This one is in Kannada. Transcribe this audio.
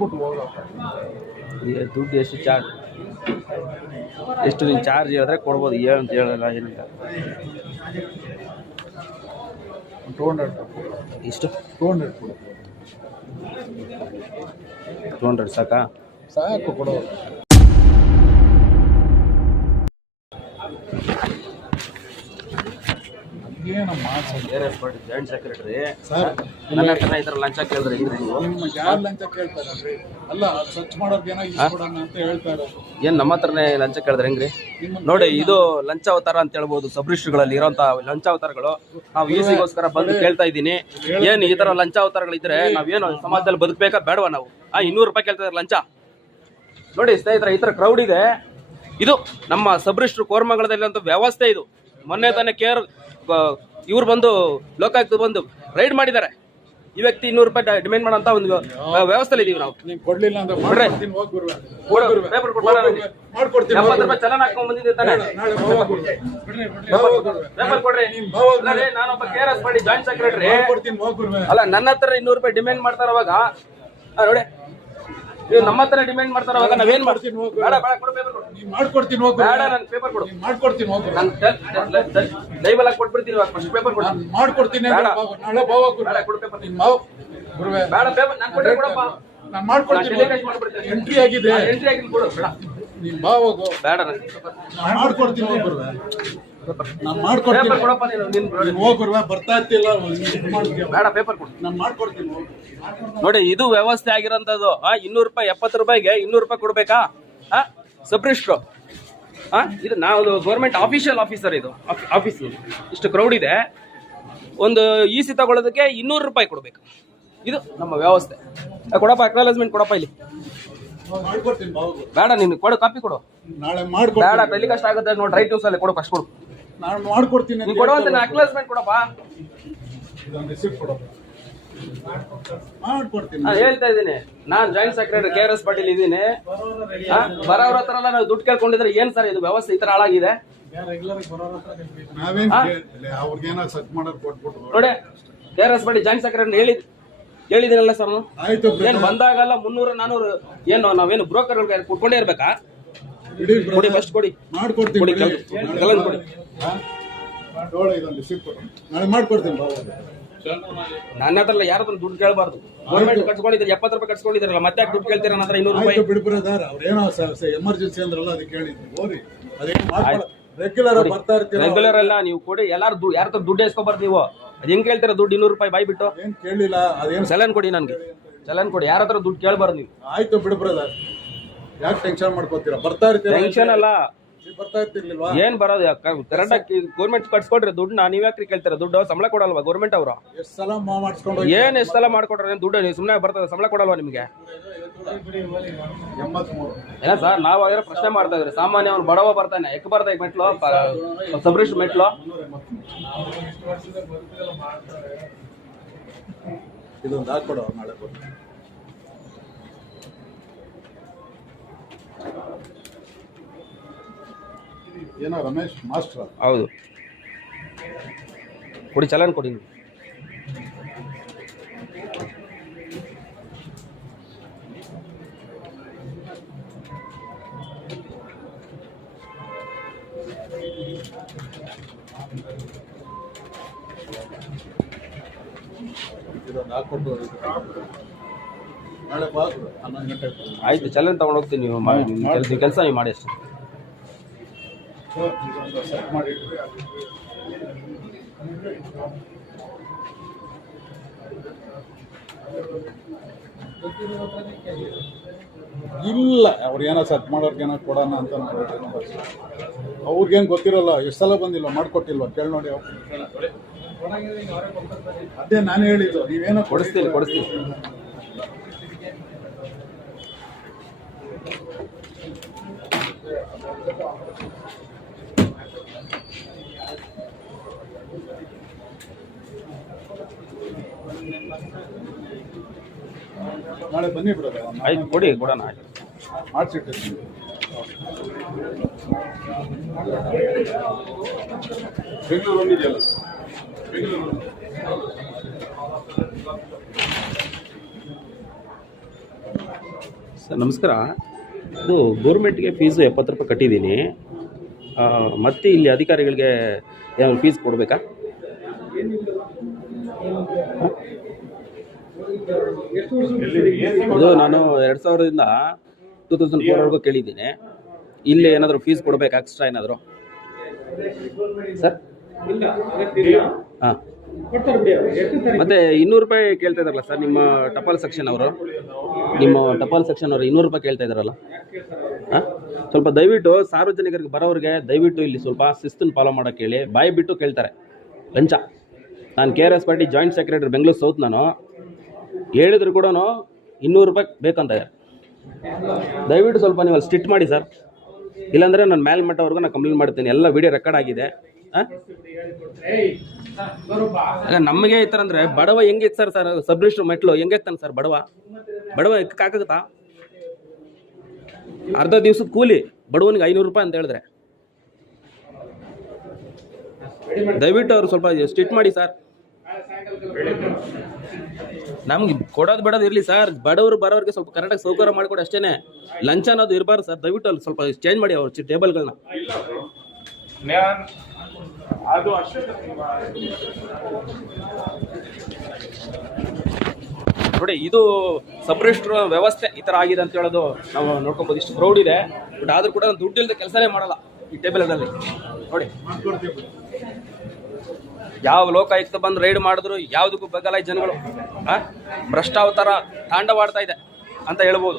ಕೊಟ್ಬಿಟ್ಟು ದುಡ್ಡು ಎಷ್ಟು ಚಾರ್ಜ್ ಎಷ್ಟು ನೀನು ಚಾರ್ಜ್ ಹೇಳಿದ್ರೆ ಕೊಡ್ಬೋದು ಏನು ಅಂತ ಹೇಳಲ್ಲ ಏನಿಲ್ಲ. ಟೂ ಹಂಡ್ರೆಡ್ ಇಷ್ಟು ಟೂ ಹಂಡ್ರೆಡ್ ಕೊಡು. ಟೂ ಹಂಡ್ರೆಡ್ ಸಾಕಾ? ಸಾಕು ಕೊಡು. ಏನು ಜಾಯಿಂಟ್ ಸೆಕ್ರೆಟರಿ ನನ್ನ ಹತ್ರ ಈ ಥರ ಲಂಚ ಕೇಳಿದ್ರೆ ಹೆಂಗ್ರಿ ನೀವು? ನಿಮ್ಮ ಯಾರು ಲಂಚ ಕೇಳ್ತಾರಲ್ರಿ? ಅಲ್ಲ ಸ್ವಚ್ಛ ಮಾಡೋರ್ಗೆ ಏನೋ ಇಸ್ಕೊಡೋಣ ಅಂತ ಹೇಳ್ತಾ ಇರೋದು. ಏನು ನಮ್ಮ ಹತ್ರನೇ ಲಂಚ ಕೇಳಿದ್ರೆ ಹೆಂಗ್ರಿ? ನೋಡಿ ಇದು ಲಂಚಾವತಾರ ಅಂತ ಹೇಳ್ಬೋದು ಸಬ್ರಿಸ್ಟ್ಗಳಲ್ಲಿ ಇರೋಂಥ ಲಂಚ ಅವತಾರಗಳು. ನಾವು ಈಸಿಗೋಸ್ಕರ ಬಂದು ಕೇಳ್ತಾ ಇದ್ದೀನಿ. ಏನ್ ಈ ಥರ ಲಂಚ ಅವತಾರಗಳಿದ್ರೆ ನಾವೇನು ಸಮಾಜದಲ್ಲಿ ಬದುಕಬೇಕಾ ಬೇಡವಾ ನಾವು? ಆ ಇನ್ನೂರು ರೂಪಾಯಿ ಕೇಳ್ತಾ ಲಂಚ. ನೋಡಿ ಸ್ನೇಹಿತರ ಈ ತರ ಕ್ರೌಡ್ ಇದೆ. ಇದು ನಮ್ಮ ಸಬ್ರಿಷ್ಟ್ರು ಕೋರ್ಮಂಗಲದಲ್ಲಿ ಅಂತ ವ್ಯವಸ್ಥೆ ಇದು. ಮೊನ್ನೆ ತಾನೇ ಕೇರ್ ಇವ್ರು ಬಂದು ಲೋಕಾಯುಕ್ತ ಬಂದು ರೈಡ್ ಮಾಡಿದ್ದಾರೆ. ಈ ವ್ಯಕ್ತಿ ಇನ್ನೂರು ರೂಪಾಯಿ ಡಿಮ್ಯಾಂಡ್ ಮಾಡೋಂಥ ಒಂದು ವ್ಯವಸ್ಥೆ ಇದೀವಿ ನಾವು. ನೀವು ಕೊಡ್ಲಿಲ್ಲ ಅಂದ್ರೆ ಎಪ್ಪತ್ತು ರೂಪಾಯಿ ಚಲನ ಹಾಕೊಂಡ್ ಬಂದಿದ್ದೆ ತಾನೆ. ಪೇಪರ್ ಕೊಡ್ರಿ. ನಾನೊಬ್ಬ ಕೆ ಆರ್ ಎಸ್ ಮಾಡಿ ಜಾಯಿಂಟ್ ಸೆಕ್ರೆಟರಿ. ಅಲ್ಲ ನನ್ನ ಹತ್ರ ಇನ್ನೂರು ರೂಪಾಯಿ ಡಿಮ್ಯಾಂಡ್ ಮಾಡ್ತಾರ ಅವಾಗ. ನೋಡಿ. ನೀವು ನಮ್ಮ ಹತ್ರ ಡಿಮ್ಯಾಂಡ್ ಮಾಡ್ತಾರ ಅವಾಗ ನಾವೇನ್ ಮಾಡ್ತೀನಿ ಹೋಗ್ ಬೇಡ ಬೇಡ ಕೊಡು ಪೇಪರ್ ಕೊಡು. ನೀವ್ ಮಾಡ್ಕೊಡ್ತೀನಿ ಹೋಗ್ ಬೇಡ ನಾನು ಪೇಪರ್ ಕೊಡು. ಮಾಡ್ಕೊಡ್ತೀನಿ ಹೋಗು. ನಾನು ಲೈವ್ ಎಲ್ಲ ಕೊಟ್ಬಿಡ್ತೀನಿ ಇವಾಗ ಫಸ್ಟ್ ಪೇಪರ್ ಕೊಡು. ನಾನ್ ಮಾಡ್ಕೊಡ್ತೀನಿ ಅಂದ್ರೆ ಬೇಡ. ಬಾವು- ನಾಳೆ. ಬೇಡ ಕೊಡು ಪೇಪರ್ ನಿಮ್ ಭಾವ ಗುರುವೆ. ಬೇಡ ಪೇಪರ್ ನಾನು ಕೊಟ್ಟರೆ ಕೊಡಪ್ಪ. ನಾನ್ ಮಾಡ್ಕೊಡ್ತೀನಿ ನಾನು telecast ಮಾಡ್ಬಿಡ್ತೀನಿ. ಎಂಟ್ರಿ ಆಗಿದೆ. ಎಂಟ್ರಿ ಆಗಿಲ್ಲ ಕೊಡು. ಬೇಡ. ಬಾ ಹೋಗು. ಬೇಡ ನಾನ್ ಮಾಡ್ಕೊಡ್ತೀನಿ ಹೋಗ್ ಗುರುವೆ. ನಾನ್ ಮಾಡ್ಕೊಡ್ತೀನಿ. ಬರ್ತಾ ಇರ್ತಿಲ್ಲ ಬೇಡ ಪೇಪರ್ ಕೊಡು. ನಾನು ಮಾಡ್ಕೊಡ್ತೀನಿ ನೋಡಿ ಇದು ವ್ಯವಸ್ಥೆ ಆಗಿರೋಂಥದ್ದು. ಆ ಇನ್ನೂರು ರೂಪಾಯಿ ಎಪ್ಪತ್ತು ರೂಪಾಯಿಗೆ ಇನ್ನೂರು ರೂಪಾಯಿ ಕೊಡ್ಬೇಕಾ? ಆ ಸಬ್ರಿಸ್ಟ್ರು. ಆ ಇದು ನಾವು ಗೌರ್ಮೆಂಟ್ ಆಫೀಷಿಯಲ್ ಆಫೀಸರ್ ಇದು. ಆಫೀಸ್ ಇಷ್ಟು ಕ್ರೌಡ್ ಇದೆ. ಒಂದು ಇ ಸಿ ತಗೊಳ್ಳೋದಕ್ಕೆ ಇನ್ನೂರು ರೂಪಾಯಿ ಕೊಡಬೇಕು. ಇದು ನಮ್ಮ ವ್ಯವಸ್ಥೆ. ಕೊಡಪ್ಪ ಅಕ್ನಾಲಜ್ಮೆಂಟ್ ಕೊಡಪ್ಪ ಇಲ್ಲಿ. ಬೇಡ ನೀನು ಕೊಡು ಕಾಪಿ ಕೊಡು. ನಾಳೆ ಬೇಡ ಟೆಲಿಕಾಸ್ಟ್ ಆಗುತ್ತೆ. ನೋಡಿ ರೈಟ್ ನ್ಯೂಸಲ್ಲಿ ಕೊಡು ಫಸ್ಟ್ ಕೊಡು. ನಾನು ಮಾಡ್ಕೊಡ್ತೀನಿ ನೀನು ಕೊಡುವಂತ ಅಕ್ನಾಲಜ್ಮೆಂಟ್ ಕೊಡಪ್ಪ. ಇದೊಂದು ರಿಸಿಪ್ಟ್ ಮಾಡ್ಕೊಡ್ತೀನಿ. ನಾನು ಹೇಳ್ತಾ ಇದ್ದೀನಿ. ನಾನು joint secretary K R S Patil ಇದ್ದೀನಿ. ಬರೋರ ಹತ್ರ ಎಲ್ಲ ನಾವು ದುಡ್ಡು ಕೇಳ್ಕೊಂಡಿದ್ರೆ ಏನ್ ಸರ್ ಇದು ವ್ಯವಸ್ಥೆ ಈ ತರ ಹಾಳಾಗಿದೆ? ನಾವೇನ್ ಕೇಳಿಲ್ಲ ಅವ್ರಿಗೇನೋ ಸೆಟ್ ಮಾಡೋದು ಕೊಟ್ಬಿಟ್ಟು ನೋಡಿ K R S Patil joint secretary ಹೇಳಿದ್ ಹೇಳಿದ್ದೀನಲ್ಲ ಸರ್ ಏನ್ ಬಂದಾಗಲ್ಲ ಮುನ್ನೂರು ನಾನೂರು ಏನು ನಾವೇನು ಬ್ರೋಕರ್ ಕೊಟ್ಕೊಂಡೇ ಇರ್ಬೇಕಾ? ಕೊಡಿ ಫಸ್ಟ್ ಕೊಡಿ. ಮಾಡ್ಕೊಡ್ತೀನಿ ಕೊಡಿ, ಕೊಡಿ. ನನ್ನ ಹತ್ರ ಯಾರ ಹತ್ರ ದುಡ್ಡು ಕೇಳಬಾರ್ದು. ಗೌರ್ಮೆಂಟ್ ಕಟ್ಸ್ಕೊಂಡಿದ್ರೆ ಎಪ್ಪತ್ತು ರೂಪಾಯಿ ಕಟ್ಸ್ಕೊಂಡಿದ್ರಲ್ಲ ಮತ್ತೆ ಯಾಕೆ ದುಡ್ಡು ಕೇಳ್ತೀರ ನನ್ನ ಹತ್ರ ಇನ್ನೂರು ರೂಪಾಯಿ? ಅವ್ರೇನೋ ಎಮರ್ಜೆನ್ಸಿ ಅಂದ್ರಲ್ಲ ಅದಕ್ಕೆ ಹೋರಿ ಅದೇನು ರೆಗ್ಯುಲರ್ ಅಲ್ಲ ಇರ್ತೀರ? ರೆಗ್ಯುಲರ್ ಎಲ್ಲ ನೀವು ಕೊಡಿ. ಎಲ್ಲಾರು ಯಾರ ಹತ್ರ ದುಡ್ಡು ಎಸ್ಕೊಬಾರ್ದು ನೀವು? ಅದ್ ಹೆಂಗ್ ಕೇಳ್ತೀರ ದುಡ್ಡು ಇನ್ನೂರು ರೂಪಾಯಿ ಬಾಯ್ ಬಿಟ್ಟು ಏನ್ ಕೇಳಿಲ್ಲ ಅದೇನು ಚಲನ್ ಕೊಡಿ ನನ್ಗೆ. ಚಲನ್ ಕೊಡಿ. ಯಾರ ಹತ್ರ ದುಡ್ಡು ಕೇಳಬಾರ್ದು ನೀವು? ಆಯ್ತು ಬಿಡು ಬ್ರದರ್ ಯಾಕೆ ಟೆನ್ಷನ್ ಮಾಡ್ಕೋತೀರಾ? ಬರ್ತಾ ಇರ್ತೀರಾ ಟೆನ್ಷನ್ ಅಲ್ಲ. ನೀವು ಬರ್ತಾ ಇರ್ತಿರ್ಲಿಲ್ವಾ? ಏನ್ ಬರೋದು ಕರೆಕ್ಟ್ ಆಗಿ ಗೌರ್ಮೆಂಟ್ ಕಟ್ಸ್ಕೊಡ್ರಿ ದುಡ್ಡು ನೀವ್ ಯಾಕ್ರಿ ಕೇಳ್ತೀರ ದುಡ್ಡು ಸಂಬಳ ಕೊಡಲ್ವಾ ಗೌರ್ಮೆಂಟ್ ಅವರು? ಎಷ್ಟು ಸಲ ಮಾ ಮಾಡಿಸ್ಕೊಂಡು ಏನ್ ಎಷ್ಟ್ ಸಲ ಮಾಡ್ಕೊಡ್ರಿ ಏನ್ ದುಡ್ಡು? ನೀವು ಸುಮ್ಮನೆ ಬರ್ತದೆ ಸಂಬಳ ಕೊಡಲ್ವಾ ನಿಮಗೆ? ಎಂಬತ್ಮೂರು. ಏನ ಸರ್ ನಾವು ಆಗಿರೋ ಪ್ರಶ್ನೆ ಮಾಡ್ತಾ ಇದ್ರಿ. ಸಾಮಾನ್ಯ ಅವ್ನು ಬಡವ ಬರ್ತಾನೆ. ಎಕ್ ಬರ್ತಾ ಈಗ ಮೆಟ್ಲು? ಸಬ್ರಿಷ್ ಮೆಟ್ಲು? ಇದೊಂದು ಹಾಕೊಡು ನಾಳೆ ಏನೋ ರಮೇಶ್ ಮಾಸ್ಟರ್ ಹೌದು. ಕೊಡಿ ಚಲನ್ ಕೊಡಿ ನೀವು. ಇದೊಂದು ನಾಳೆ ಬಾ ಹನ್ನೊಂದು ಗಂಟೆ ಆಯ್ತು ಚಲನ್ ತಗೊಂಡು ಹೋಗ್ತೀನಿ ನೀವು ಮಾಡಿ ನಿಮ್ಮ ಕೆಲಸ ಕೆಲಸ ನೀವು ಮಾಡಿ ಅಷ್ಟೇ. ಸೆಟ್ ಇಲ್ಲ, ಅವ್ರು ಏನೋ ಸೆಟ್ ಮಾಡೋರ್ಗೇನ ಕೊಡೋಣ ಅಂತ ಅವ್ರಿಗೇನು ಗೊತ್ತಿರಲ್ಲ, ಎಷ್ಟು ಸಲ ಬಂದಿಲ್ಲ, ಮಾಡ್ಕೊಟ್ಟಿಲ್ವ? ಕೇಳಿ ನೋಡಿ. ಅದೇ ನಾನು ಹೇಳಿದ್ದು, ನೀವೇನೋ ಕೊಡಿಸ್ತೀನಿ ಕೊಡಿಸ್ತೀನಿ ನಾಳೆ ಬನ್ನಿ ಬಿಡೋದು ಆಯ್ತು ಕೊಡಿ ಕೊಡೋಣ ಆಯ್ತು. ಮಾಡಿಸಿಟ್ಟಿರ್ತೀನಿ ಬೆಂಗಳೂರು ಒಂದಿದೆಯಲ್ಲ ಬೆಂಗಳೂರು ಸರ್ ನಮಸ್ಕಾರ. ಇದು ಗೌರ್ಮೆಂಟ್ಗೆ ಫೀಸು ಎಪ್ಪತ್ತು ರೂಪಾಯಿ ಕಟ್ಟಿದ್ದೀನಿ. ಮತ್ತೆ ಇಲ್ಲಿ ಅಧಿಕಾರಿಗಳಿಗೆ ಏನಾದ್ರು ಫೀಸ್ ಕೊಡಬೇಕಾ? ಇದು ನಾನು ಎರಡು ಸಾವಿರದಿಂದ ಟೂ ತೌಸಂಡ್ ಫೋರ್ವರೆಗೂ ಕೇಳಿದ್ದೀನಿ. ಇಲ್ಲಿ ಏನಾದರೂ ಫೀಸ್ ಕೊಡಬೇಕು ಎಕ್ಸ್ಟ್ರಾ ಏನಾದರೂ? ಸರ್ ಹಾಂ. ಮತ್ತೆ ಇನ್ನೂರು ರೂಪಾಯಿ ಕೇಳ್ತಾ ಇದಾರಲ್ಲ ಸರ್ ನಿಮ್ಮ ಟಪಾಲ್ ಸೆಕ್ಷನ್ ಅವರು? ನಿಮ್ಮ ಟಪಾಲ್ ಸೆಕ್ಷನ್ ಅವರು ಇನ್ನೂರು ರೂಪಾಯಿ ಕೇಳ್ತಾ ಇದಾರಲ್ಲ? ಹಾಂ? ಸ್ವಲ್ಪ ದಯವಿಟ್ಟು ಸಾರ್ವಜನಿಕರಿಗೆ ಬರೋರಿಗೆ ದಯವಿಟ್ಟು ಇಲ್ಲಿ ಸ್ವಲ್ಪ ಶಿಸ್ತನ್ನು ಫಾಲೋ ಮಾಡೋಕ್ಕೆ ಹೇಳಿ ಬಾಯಿ ಬಿಟ್ಟು ಕೇಳ್ತಾರೆ. ಲಂಚ. ನಾನು K R S party joint secretary Bengaluru south ನಾನು, ಹೇಳಿದ್ರು ಕೂಡ ಇನ್ನೂರು ರೂಪಾಯಿ ಬೇಕಂತ. ದಯವಿಟ್ಟು ಸ್ವಲ್ಪ ನೀವು ಅಲ್ಲಿ ಸ್ಟಿಟ್ ಮಾಡಿ ಸರ್. ಇಲ್ಲಾಂದರೆ ನಾನು ಮೇಲ್ಮಟ್ಟವರೆಗೂ ನಾನು ಕಂಪ್ಲೇಂಟ್ ಮಾಡ್ತೀನಿ. ಎಲ್ಲ ವಿಡಿಯೋ ರೆಕಾರ್ಡ್ ಆಗಿದೆ. ನಮಗೆ ಈ ಥರ ಅಂದರೆ ಬಡವ ಹೆಂಗೆ ಸರ್ ಸರ್ ಸಬ್ ರಿಜಿಸ್ಟರ್ ಮೆಟ್ಲು ಹೆಂಗೆ ಸರ್ ಬಡವ? ಬಡವ ಎಕ್ಕಾಗತ್ತಾ ಅರ್ಧ ದಿವ್ಸದ ಕೂಲಿ ಬಡವನಿಗೆ ಐನೂರು ರೂಪಾಯಿ ಅಂತ ಹೇಳಿದ್ರೆ. ದಯವಿಟ್ಟು ಅವರು ಸ್ವಲ್ಪ ಸ್ಟಿಟ್ ಮಾಡಿ ಸರ್. ನಮ್ಗೆ ಕೊಡೋದು ಬಿಡೋದು ಇರಲಿ ಸರ್. ಬಡವರು ಬರೋರಿಗೆ ಸ್ವಲ್ಪ ಕರೆಕ್ಟಾಗಿ ಸೌಕರ್ಯ ಮಾಡಿಕೊಡಿ ಅಷ್ಟೇನೆ. ಲಂಚ ಅನ್ನೋದು ಇರಬಾರ್ದು ಸರ್. ದಯವಿಟ್ಟು ಅಲ್ಲಿ ಸ್ವಲ್ಪ ಚೇಂಜ್ ಮಾಡಿ ಅವ್ರ ಟೇಬಲ್ಗಳನ್ನ. ಅದು ನೋಡಿ ಇದು ಸಬ್ರಿಸ್ಟ್ರ ವ್ಯವಸ್ಥೆ ಈ ತರ ಆಗಿದೆ ಅಂತ ಹೇಳೋದು ನಾವು ನೋಡ್ಕೊಬೋದು. ಇಷ್ಟು ಕ್ರೌಡ್ ಇದೆ. ಬಟ್ ಆದ್ರೂ ಕೂಡ ನಾನು ದುಡ್ಡು ಇಲ್ಲದೆ ಕೆಲಸನೇ ಮಾಡಲ್ಲ ಈ ಟೇಬಲ್ಗಳಲ್ಲಿ. ನೋಡಿ. ಯಾವ ಲೋಕಾಯುಕ್ತ ಬಂದು ರೈಡ್ ಮಾಡಿದ್ರು ಯಾವುದಕ್ಕೂ ಬಗ್ಗಲ್ಲ ಜನಗಳು? ಭ್ರಷ್ಟಾವತಾರ ತಾಂಡವಾಡ್ತಾ ಇದೆ ಅಂತ ಹೇಳ್ಬೋದು